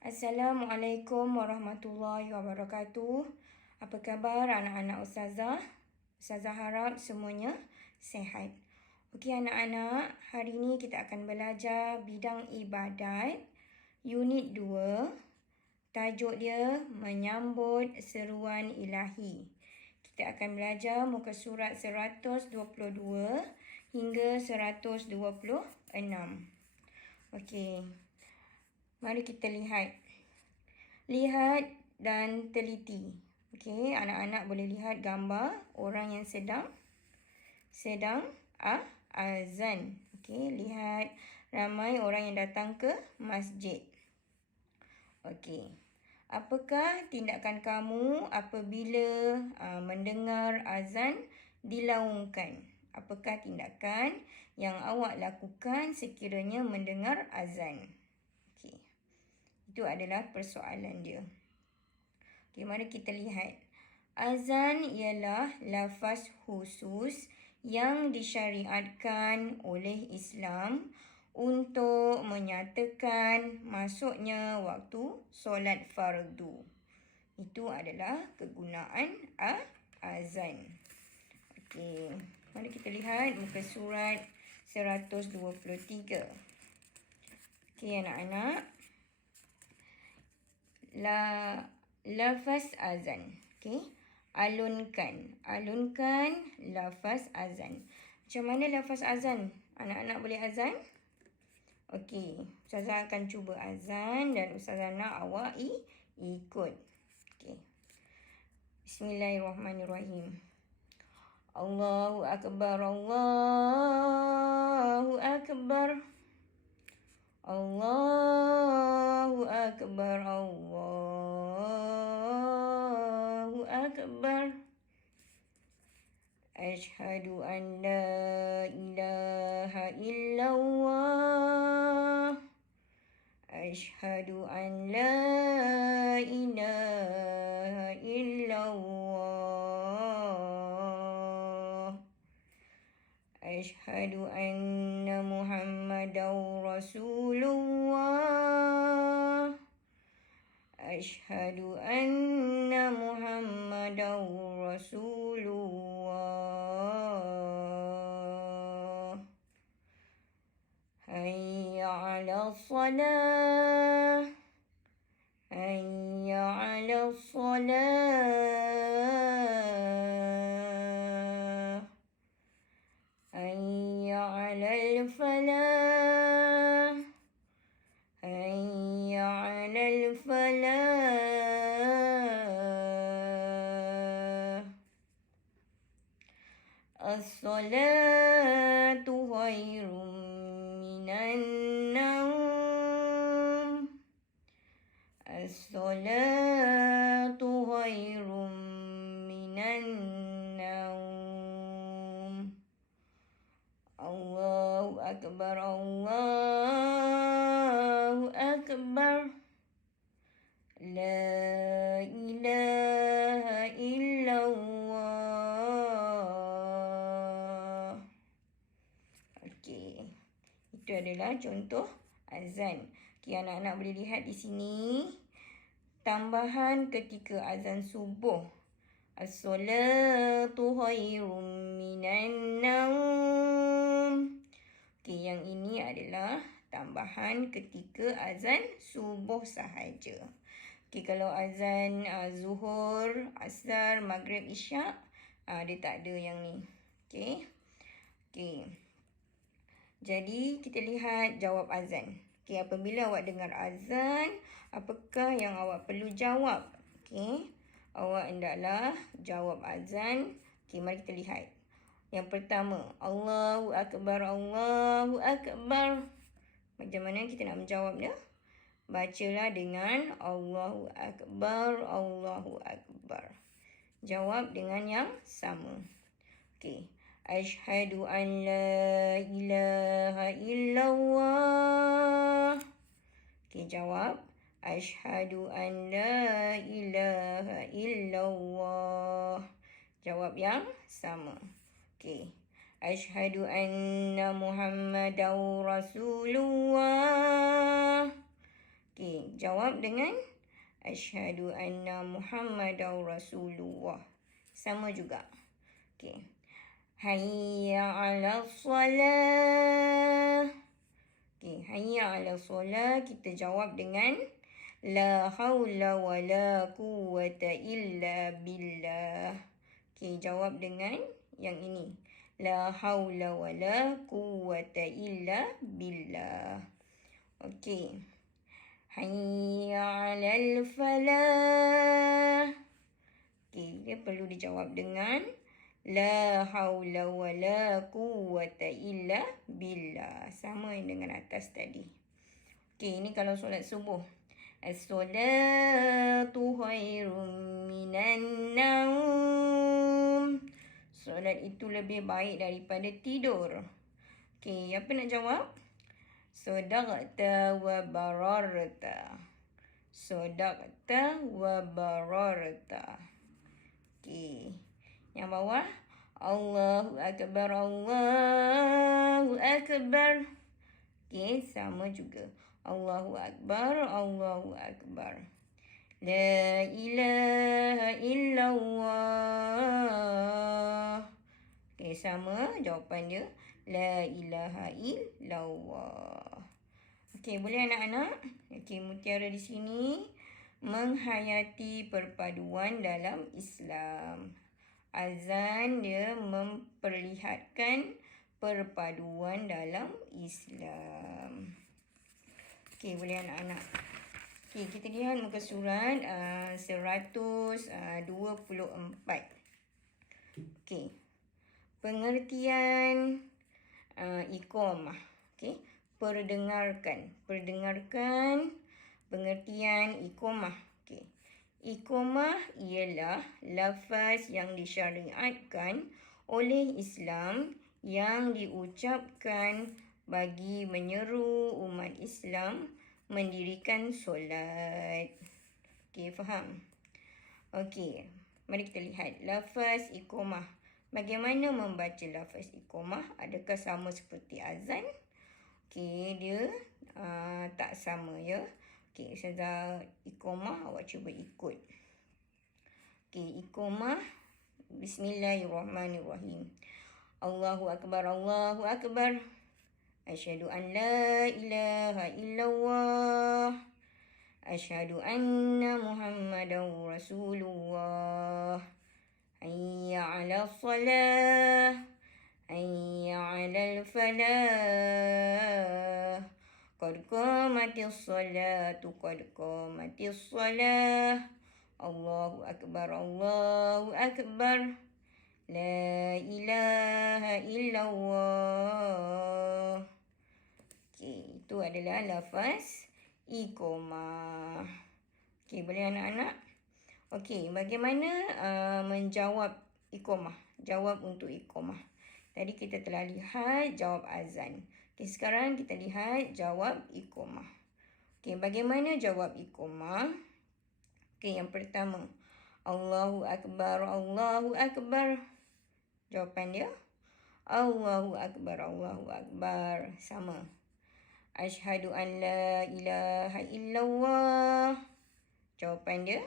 Assalamualaikum warahmatullahi wabarakatuh. Apa khabar anak-anak Ustazah? Ustazah harap semuanya sihat. Okey anak-anak, hari ini kita akan belajar bidang ibadat unit 2. Tajuk dia menyambut seruan ilahi. Kita akan belajar muka surat 122 hingga 126. Okey. Mari kita lihat. Lihat dan teliti. Okey, anak-anak boleh lihat gambar orang yang sedang azan. Okey, lihat ramai orang yang datang ke masjid. Okey. Apakah tindakan kamu apabila mendengar azan dilaungkan? Apakah tindakan yang awak lakukan sekiranya mendengar azan? Okey. Itu adalah persoalan dia. Okey, mari kita lihat. Azan ialah lafaz khusus yang disyariatkan oleh Islam untuk menyatakan masuknya waktu solat fardu. Itu adalah kegunaan azan. Okey, mari kita lihat muka surat 123. Okey anak-anak. Lafaz azan. Okey. Alunkan lafaz azan. Macam mana lafaz azan? Anak-anak boleh azan? Okey. Ustazah akan cuba azan dan Ustazah nak awak ikut. Okey. Bismillahirrahmanirrahim. Allahu akbar, Allahu akbar. Allahu akbar, Allahu akbar. Ashhadu an la ilaha illallah. Ashhadu an la ilaha illallah. Ashhadu anna Muhammadan Rasulullah. Ashhadu anna Muhammadan Rasulullah. Hayya 'ala shalah. Hayya 'ala shalah. Hayya 'alal falah. Hayya 'alal falah. As-salatu khairum minan naum. As-salatu khairum minan naum. Allahu akbar, Allahu akbar. La ilaha illallah. Okey. Itu adalah contoh azan. Okey, anak-anak boleh lihat di sini. Tambahan ketika azan subuh. As-salatu khairum minan naum. Okey, yang ini adalah tambahan ketika azan subuh sahaja. Okey, kalau azan zuhur, asar, maghrib, isyak, dia tak ada yang ni. Okey. Okey. Jadi, kita lihat jawab azan. Okey, apabila awak dengar azan, apakah yang awak perlu jawab? Okey. Awak hendaklah jawab azan. Okey, mari kita lihat. Yang pertama, Allahu akbar, Allahu akbar. Macam mana kita nak menjawabnya? Bacalah dengan Allahu akbar, Allahu akbar. Jawab dengan yang sama. Okey. Ashhadu an la ilaha illallah. Okey, jawab. Ashhadu an la ilaha illallah. Jawab yang sama. Okey. Ashhadu anna Muhammadan Rasulullah. Okey, jawab dengan asyhadu anna Muhammadar Rasulullah. Sama juga. Okey. Hayya 'alal solah. Okey, hayya 'alal solah kita jawab dengan la haula wala quwwata illa billah. Okey, jawab dengan yang ini. La haula wala quwwata illa billah. Okey. Hayya 'alal falah. Okey, dia perlu dijawab dengan la haula wala quwwata illa billah. Sama dengan atas tadi. Okey, ini kalau solat subuh. As-solatu khairum minan naum. Solat itu lebih baik daripada tidur. Okey, apa nak jawab? Sadaqta wa bararta. Sadaqta wa bararta. Okey. Yang bawah. Allahu Akbar, Allahu Akbar. Okey, sama juga. Allahu Akbar, Allahu Akbar. La ilaha illallah. Okey, sama jawapan dia. La ilaha illallah. Okey, boleh anak-anak? Okey, mutiara di sini menghayati perpaduan dalam Islam. Azan dia memperlihatkan perpaduan dalam Islam. Okey, boleh anak-anak. Okey, kita lihat muka surat 124. Okey. Pengertian iqamah. Okey. Perdengarkan. Perdengarkan pengertian iqamah. Okey. Iqamah ialah lafaz yang disyariatkan oleh Islam yang diucapkan bagi menyeru umat Islam mendirikan solat. Okey, faham? Okey, mari kita lihat lafaz iqamah. Bagaimana membaca lafaz iqamah? Adakah sama seperti azan? Okey, dia tak sama ya. Okey, Ustazah iqamah awak cuba ikut. Okey, iqamah. Bismillahirrahmanirrahim. Allahu Akbar, Allahu Akbar. Asyhadu an la ilaha illallah. Asyhadu anna Muhammadar Rasulullah. Hayya 'alal salah. Hayya 'alal falah. Qad qamatis salatu, qad qamatis salah. Allahu Akbar, Allahu Akbar. La ilaha illallah. Okey, itu adalah lafaz iqamah. Okey, boleh anak-anak? Okey, bagaimana menjawab iqamah? Jawab untuk iqamah. Tadi kita telah lihat jawab azan. Okey, sekarang kita lihat jawab iqamah. Okey, bagaimana jawab iqamah? Okey, yang pertama. Allahu Akbar, Allahu Akbar. Jawapan dia. Allahu Akbar, Allahu Akbar. Sama. Asyhadu an la ilaha illallah. Jawapan dia.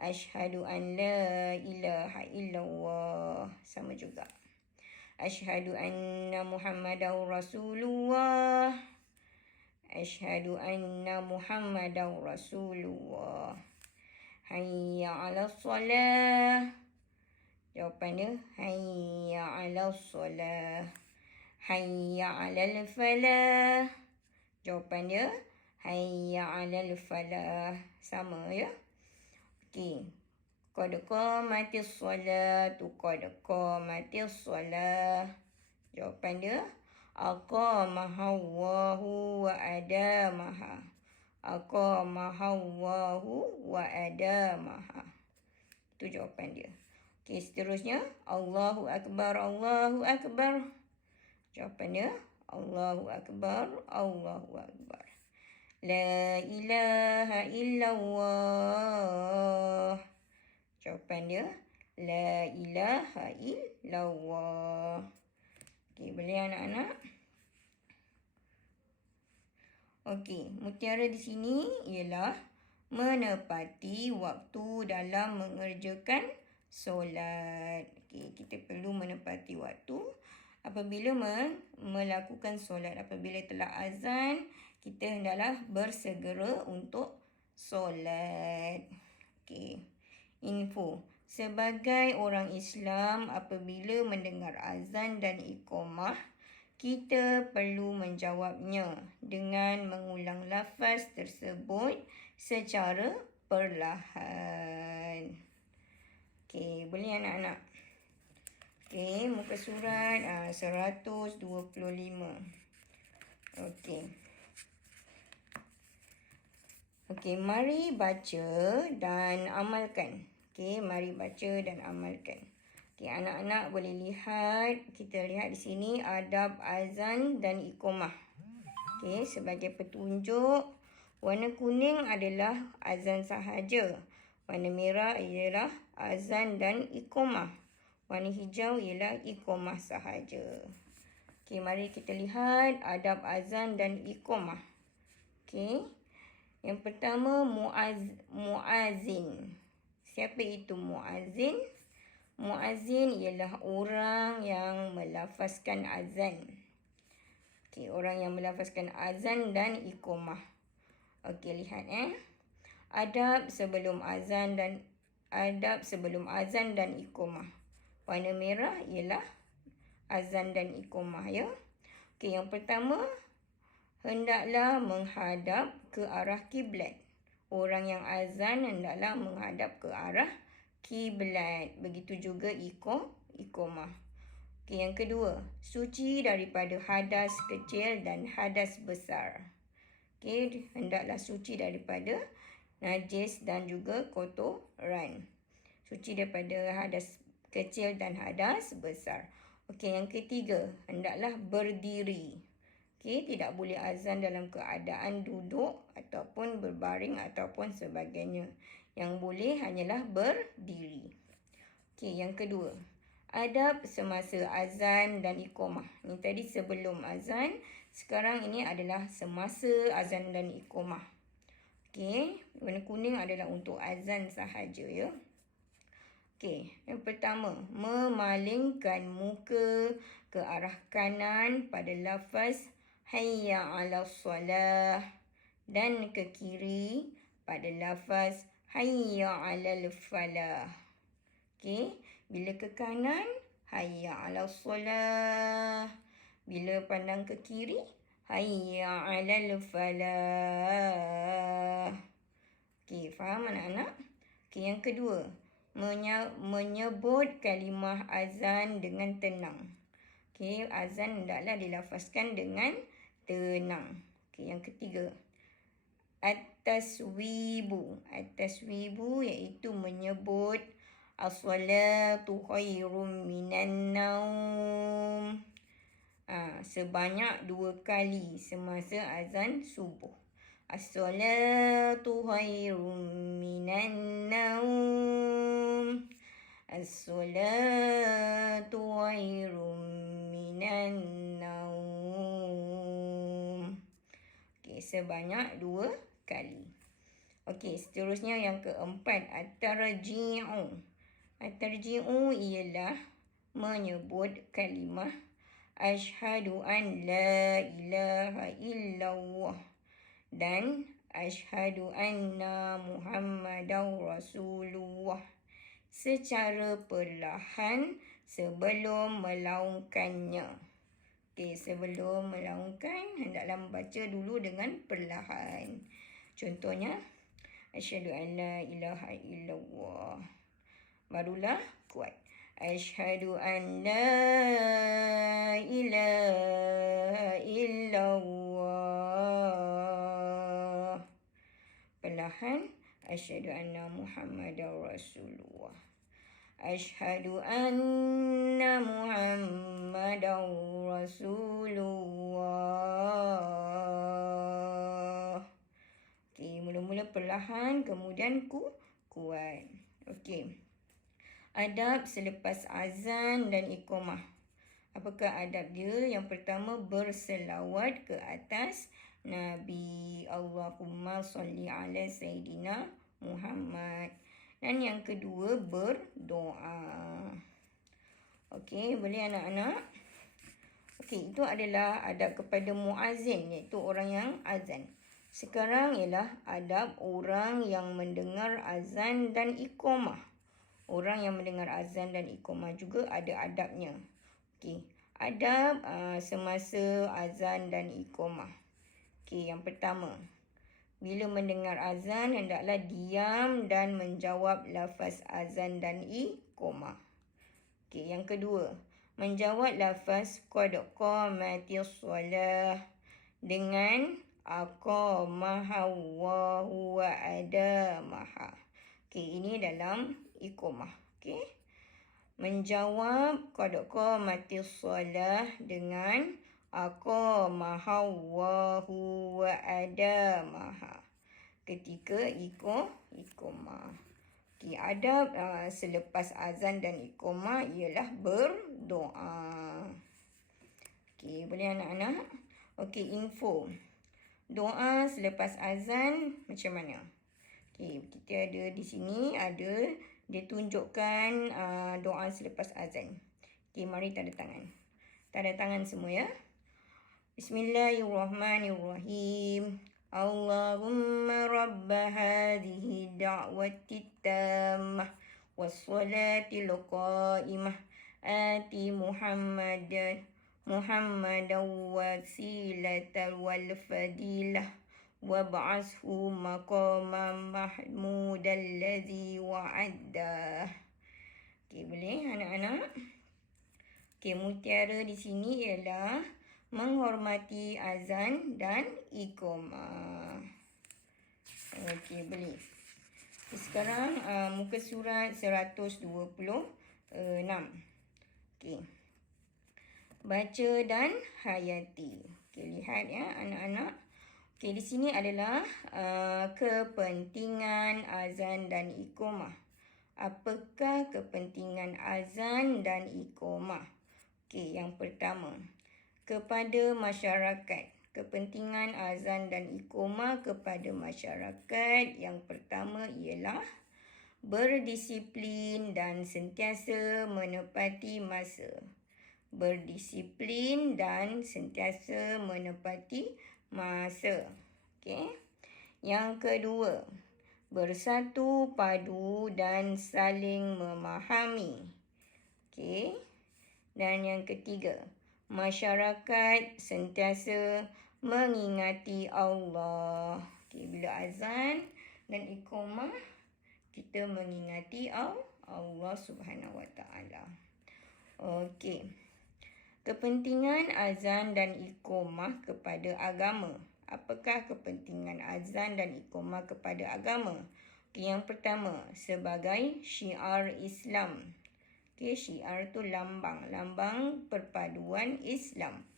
Asyhadu an la ilaha illallah. Sama juga. Asyhadu anna Muhammadar Rasulullah. Asyhadu anna Muhammadar Rasulullah. Hayya 'alal solah. Jawapan dia. Hayya 'alal solah. Hayya 'alal falah. Jawapan dia. Hayya 'alal falah. Sama ya. Okey. Qad qamatis salatu, qad qamatis salah. Jawapan dia. Aqamahallahu wa adamaha. Aqamahullahu wa adamaha. Itu jawapan dia. Okey, seterusnya. Allahu Akbar, Allahu Akbar. Jawapan dia. Allahu Akbar, Allahu Akbar. La ilaha illallah. Jawapan dia. La ilaha illallah. Okey, boleh anak-anak? Okey, mutiara di sini ialah menepati waktu dalam mengerjakan solat. Okey, kita perlu menepati waktu apabila melakukan solat. Apabila telah azan, kita hendaklah bersegera untuk solat. Okey, info. Sebagai orang Islam, apabila mendengar azan dan iqamah, kita perlu menjawabnya dengan mengulang lafaz tersebut secara perlahan. Okey, boleh anak-anak? Okey, muka surat 125. Okey. Okey, mari baca dan amalkan. Okey, mari baca dan amalkan. Okey, anak-anak boleh lihat, kita lihat di sini adab azan dan iqamah. Okey, sebagai petunjuk, warna kuning adalah azan sahaja. Warna merah ialah azan dan iqamah. Warna hijau ialah iqamah sahaja. Okey, mari kita lihat adab azan dan iqamah. Okey. Yang pertama, muazzin. Siapa itu muazzin? Muazzin ialah orang yang melafazkan azan. Okey, orang yang melafazkan azan dan iqamah. Okey, lihat Adab sebelum azan dan iqamah. Warna merah ialah azan dan iqamah ya. Okey, yang pertama, hendaklah menghadap ke arah kiblat. Orang yang azan hendaklah menghadap ke arah kiblat. Begitu juga iqamah. Okey, yang kedua, suci daripada hadas kecil dan hadas besar. Okey, hendaklah suci daripada najis dan juga kotoran. Suci daripada hadas kecil dan hadas besar. Okey, yang ketiga, hendaklah berdiri. Okey, tidak boleh azan dalam keadaan duduk ataupun berbaring ataupun sebagainya. Yang boleh hanyalah berdiri. Okey, yang kedua, adab semasa azan dan iqamah. Ini tadi sebelum azan, sekarang ini adalah semasa azan dan iqamah. Okey, warna kuning adalah untuk azan sahaja ya. Okey, yang pertama, memalingkan muka ke arah kanan pada lafaz hayya 'alas salah dan ke kiri pada lafaz hayya 'alal falah. Okey, bila ke kanan hayya 'alas salah, bila pandang ke kiri hayya 'alal falah. Okey, faham anak-anak? Okey, yang kedua, menyebut kalimah azan dengan tenang. Okey, azan hendaklah dilafazkan dengan tenang. Okey, yang ketiga, at-taswibu. At-taswibu iaitu menyebut as-salatu khairum minan naum. Sebanyak 2 kali semasa azan subuh. As-salatu khairum minan naum. As-salatu khairum minan naum. Okey, sebanyak 2 kali. Okey, seterusnya yang keempat, at-tarji'u. At-tarji'u ialah menyebut kalimah asyhadu an la ilaha illallah dan asyhadu anna Muhammadar Rasulullah secara perlahan sebelum melaungkannya. Okey, sebelum melaungkan hendaklah membaca dulu dengan perlahan. Contohnya, asyhadu an la ilaha illallah. Barulah kuat. Asyhadu an la ilaha illallah. Perlahan. Asyhadu anna Muhammadar Rasulullah. Asyhadu anna Muhammadar Rasulullah. Okey, mula-mula perlahan, kemudian kuat. Okey. Adab selepas azan dan iqamah. Apakah adab dia? Yang pertama, berselawat ke atas Nabi. Allahumma salli ala Sayyidina Muhammad. Dan yang kedua, berdoa. Okey, boleh anak-anak? Okey, itu adalah adab kepada muazzin, iaitu orang yang azan. Sekarang ialah adab orang yang mendengar azan dan iqamah. Orang yang mendengar azan dan iqamah juga ada adabnya. Okey, adab semasa azan dan iqamah. Okey, yang pertama, bila mendengar azan, hendaklah diam dan menjawab lafaz azan dan iqamah. Okey, yang kedua, menjawab lafaz qad qamatis solah dengan aqamaha Allahu wa adamaha. Okey, ini dalam iqamah. Okey, menjawab qad qamatis solah dengan aqamaha Allahu wa adamaha ketika iqamah. Okey, adab selepas azan dan iqamah ialah berdoa. Okey, boleh anak-anak? Okey, info. Doa selepas azan macam mana? Okey, kita ada di sini, ada dia tunjukkan doa selepas azan. Okey, mari tanda tangan. Tanda tangan semua ya. Bismillahirrahmanirrahim. Allahumma rabba hadhihi da'wati tammah wassalatil qa'imah ati Muhammadan wasilatal wal fadilah wab'ashu maqaman mahmudan ladzi wa'addah. Okey, boleh anak-anak? Okey, mutiara di sini ialah menghormati azan dan iqamah. Okey, boleh. Sekarang muka surat 126. Okey. Baca dan hayati. Okey, lihat ya anak-anak. Okey, di sini adalah kepentingan azan dan iqamah. Apakah kepentingan azan dan iqamah? Okey, yang pertama, kepada masyarakat. Kepentingan azan dan iqamah kepada masyarakat yang pertama ialah berdisiplin dan sentiasa menepati masa. Berdisiplin dan sentiasa menepati masa. Okey. Yang kedua, bersatu padu dan saling memahami. Okey. Dan yang ketiga, masyarakat sentiasa mengingati Allah. Okey, bila azan dan iqamah, kita mengingati Allah Subhanahu Wa Taala. Okey. Kepentingan azan dan iqamah kepada agama. Apakah kepentingan azan dan iqamah kepada agama? Okey, yang pertama, sebagai syiar Islam. Okey, syiar tu lambang perpaduan Islam.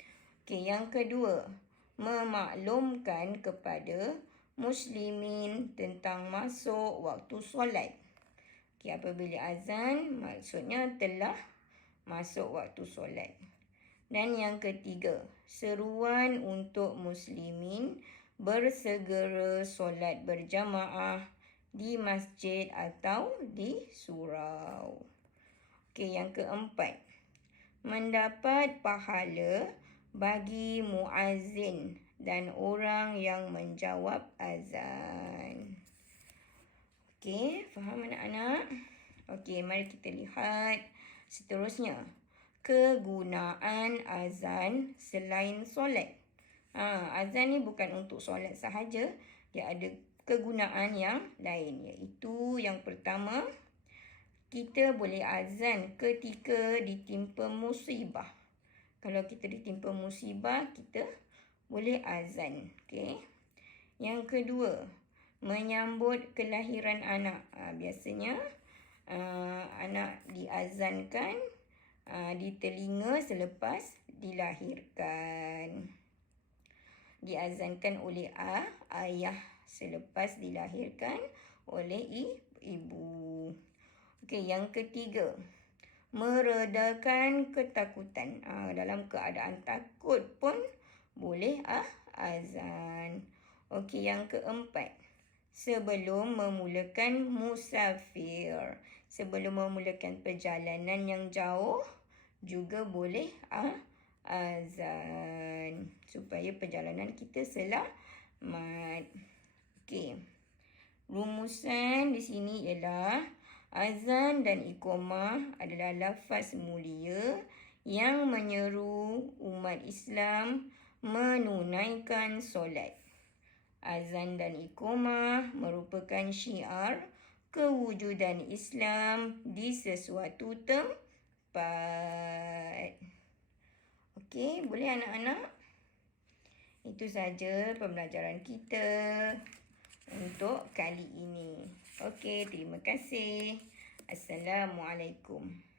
Okey, yang kedua, memaklumkan kepada muslimin tentang masuk waktu solat. Okey, apabila azan, maksudnya telah masuk waktu solat. Dan yang ketiga, seruan untuk muslimin bersegera solat berjamaah di masjid atau di surau. Okey, yang keempat, mendapat pahala bagi muazzin dan orang yang menjawab azan. Okey, faham anak-anak? Okey, mari kita lihat seterusnya. Kegunaan azan selain solat. Azan ni bukan untuk solat sahaja, dia ada kegunaan yang lain, iaitu yang pertama, kita boleh azan ketika ditimpa musibah. Kalau kita ditimpa musibah, kita boleh azan. Okey. Yang kedua, menyambut kelahiran anak. Biasanya anak diazankan di telinga selepas dilahirkan. Diazankan oleh ayah selepas dilahirkan oleh ibu. Okey, yang ketiga, meredakan ketakutan. Dalam keadaan takut pun boleh azan. Okey, yang keempat. Sebelum memulakan musafir. Sebelum memulakan perjalanan yang jauh, juga boleh azan. Supaya perjalanan kita selamat. Okey. Rumusan di sini ialah azan dan iqamah adalah lafaz mulia yang menyeru umat Islam menunaikan solat. Azan dan iqamah merupakan syiar kewujudan Islam di sesuatu tempat. Okey, boleh anak-anak? Itu saja pembelajaran kita untuk kali ini. Okey, terima kasih. Assalamualaikum.